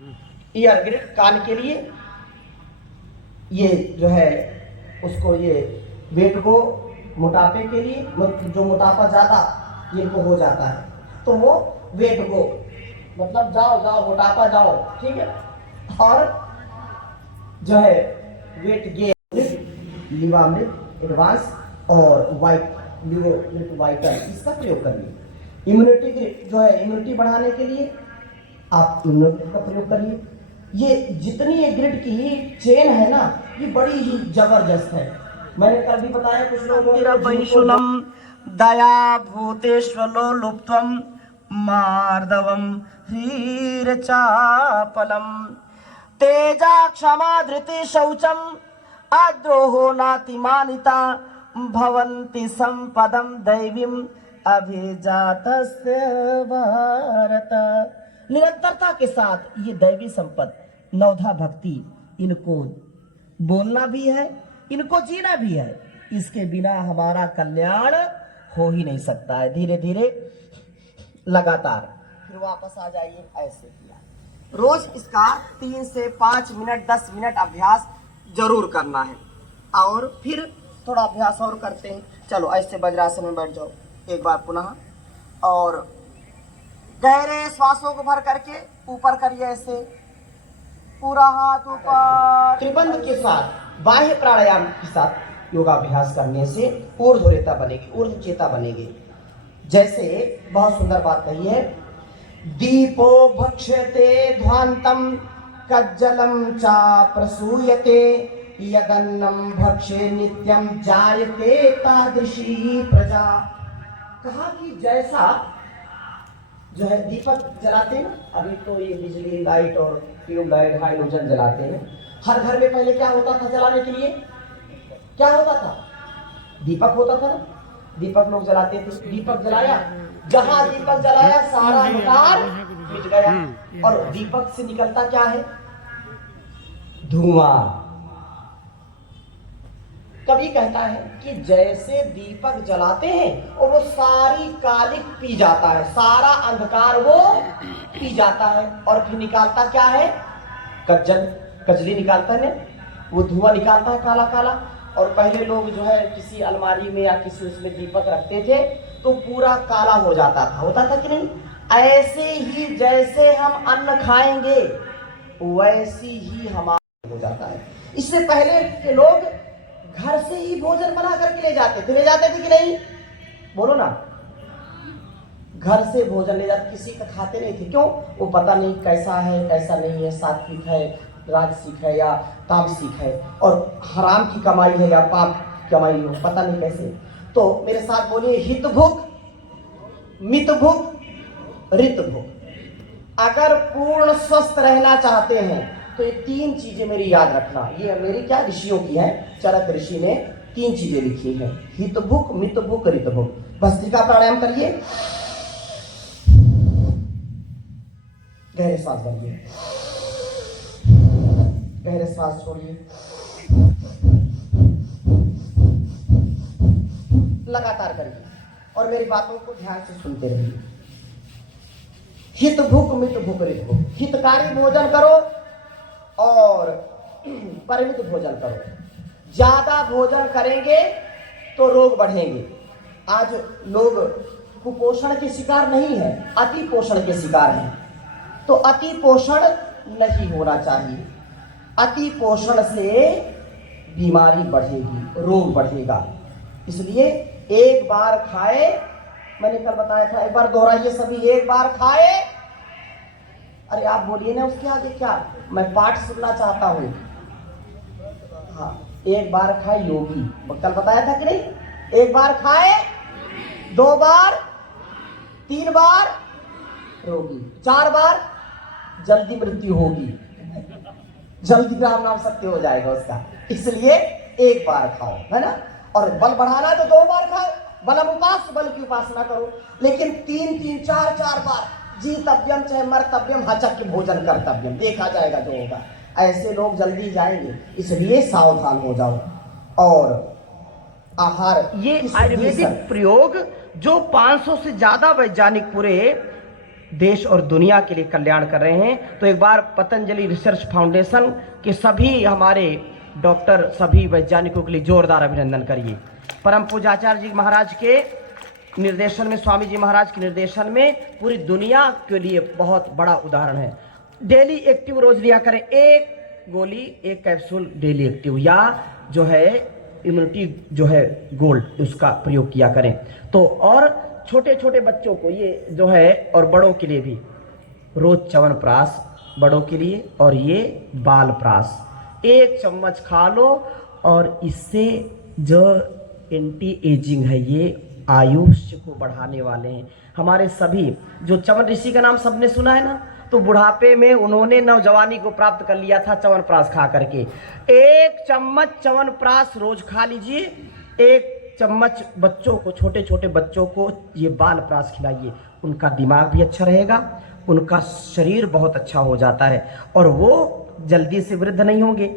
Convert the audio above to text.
Year grid कान के लिए, ये जो है उसको ये वेट को मोटापे के लिए, जो मोटापा ज्यादा जिनको हो जाता है तो वो वेट को मतलब जाओ जाओ मोटापा जाओ, ठीक है। और जो है वेट गेन लिवामृत एडवांस और वाइट लिवोमृत वाइटल इसका प्रयोग करिए। इम्यूनिटी जो है इम्यूनिटी बढ़ाने के लिए आप इम्यूनिटी का प्रयोग करिए। ये जितनी ये ग्रिड की चेन है ना ये बड़ी ही जबरदस्त है। मैंने कल भी बताया कुछ लोग दया भूतेश्वलो लुप्तम मार्दवम हीर चापलम तेजा क्षमा धृति शौचम अद्रोहो नातिमानिता भवन्ति संपदम दैवीम अभिजातस्य भारत। निरंतरता के साथ ये दैवी संपत्ति नवधा भक्ति इनको बोलना भी है, इनको जीना भी है। इसके बिना हमारा कल्याण हो ही नहीं सकता है। धीरे धीरे लगातार फिर वापस आ जाइए। ऐसे किया रोज इसका 3 से 5 मिनट 10 मिनट अभ्यास जरूर करना है। और फिर थोड़ा अभ्यास और करते हैं। चलो ऐसे वज्रासन में बैठ जाओ एक बार पुनः, और गहरे श्वासों को भर करके ऊपर करिए ऐसे पूरा हाथ ऊपर। त्रिबंध के साथ बाह्य प्राणायाम के साथ योगाभ्यास करने से ऊर्ध्वरेता बनेगी, ऊर्ध्वचेता बनेगी। जैसे बहुत सुंदर बात कही है, दीपो भक्ष्यते ध्वांतम कज्जलम चा प्रसूयते यदन्नम भक्ष्ये नित्यम जायते तादृशी प्रजा। कहा कि जैसा जो है दीपक जलाते हैं, अभी तो ये बिजली लाइट और ट्यूबलाइट हाइड्रोजन जलाते हैं। हर घर में पहले क्या होता था जलाने के लिए? क्या होता था? दीपक होता था ना, दीपक लोग जलाते थे। दीपक जलाया, जहां दीपक जलाया सारा अंधकार मिट गया। और दीपक से निकलता क्या है? धुआं। कभी कहता है कि जैसे दीपक जलाते हैं और वो सारी कालिक पी जाता है, सारा अंधकार वो पी जाता है और फिर निकालता क्या है? कजली निकालता है, वो धुआं निकालता है काला काला। और पहले लोग जो है किसी अलमारी में या किसी उसमें दीपक रखते थे तो पूरा काला हो जाता था, होता था कि नहीं? ऐसे ही जैसे हम अन्न खाएंगे वैसी ही हमारा हो जाता है। इससे पहले के लोग घर से ही भोजन बना करके ले जाते थे कि नहीं? बोलो ना, घर से भोजन ले जाते, किसी का खाते नहीं थे। क्यों? वो पता नहीं कैसा है कैसा नहीं है, सात्विक है राजसिक है या तामसिक है, और हराम की कमाई है या पाप की कमाई हो, पता नहीं कैसे। तो मेरे साथ बोलिए, हित भुक, मित भुक, ऋत भुक। अगर पूर्ण स्वस्थ रहना चाहते हैं तो ये 3 चीजें मेरी याद रखना। ये मेरी क्या ऋषियों की है, चरक ऋषि ने 3 चीजें लिखी है, हित भुक, मित भुक, ऋत भुक। भस्त्रिका प्राणायाम करिए, गहरे सांस भरिए, गहरे सांस छोड़िए, लगातार करिए और मेरी बातों को ध्यान से सुनते रहिए। हित भुक, मित भुक, ऋत भुक। हितकारी भोजन करो और परिमित भोजन करो। ज्यादा भोजन करेंगे तो रोग बढ़ेंगे। आज लोग कुपोषण के शिकार नहीं है, अति पोषण के शिकार हैं। तो अति पोषण नहीं होना चाहिए। अति पोषण से बीमारी बढ़ेगी, रोग बढ़ेगा। इसलिए एक बार खाए, मैंने कल बताया था, एक बार दोहराइए सभी, एक बार खाए। अरे आप बोलिए ना उसके आगे क्या, मैं पाठ सुनना चाहता हूं। हाँ, एक बार खाए योगी, कल बताया था कि नहीं? एक बार खाए, 2 बार, 3 बार रोगी, 4 बार जल्दी मृत्यु होगी, जल्दी राम नाम सत्य हो जाएगा उसका। इसलिए एक बार खाओ, है ना। और बल बढ़ाना है तो 2 बार खाओ, बलम उपास, बल की उपासना करो। लेकिन 3-3, 4-4 बार जीतव्यम चाहे मर्तव्यम हचक के भोजन कर्तव्यम, देखा जाएगा जो होगा। ऐसे लोग जल्दी जाएंगे, इसलिए सावधान हो जाओ। और आहार, ये आयुर्वेदिक प्रयोग जो 500 से ज्यादा वैज्ञानिक पूरे देश और दुनिया के लिए कल्याण कर रहे हैं। तो एक बार पतंजलि रिसर्च फाउंडेशन के सभी हमारे डॉक्टर, सभी वैज्ञानिकों के लिए जोरदार अभिनंदन करिए। परम पूज्य आचार्य जी महाराज के निर्देशन में, स्वामी जी महाराज के निर्देशन में पूरी दुनिया के लिए बहुत बड़ा उदाहरण है। डेली एक्टिव रोज लिया करें, एक गोली, एक कैप्सूल डेली एक्टिव, या जो है इम्यूनिटी जो है गोल्ड, उसका प्रयोग किया करें। तो और छोटे छोटे बच्चों को ये जो है, और बड़ों के लिए भी रोज च्यवनप्राश बड़ों के लिए, और ये बालप्राश 1 चम्मच खा लो, और इससे जो एंटी एजिंग है, ये आयुष्य को बढ़ाने वाले हैं। हमारे सभी जो च्यवन ऋषि का नाम सबने सुना है ना, तो बुढ़ापे में उन्होंने नौजवानी को प्राप्त कर लिया था च्यवनप्राश खा करके। 1 चम्मच च्यवनप्राश रोज खा लीजिए, 1 चम्मच बच्चों को, छोटे छोटे बच्चों को ये बालप्राश खिलाइए, उनका दिमाग भी अच्छा रहेगा, उनका शरीर बहुत अच्छा हो जाता है, और वो जल्दी से वृद्ध नहीं होंगे।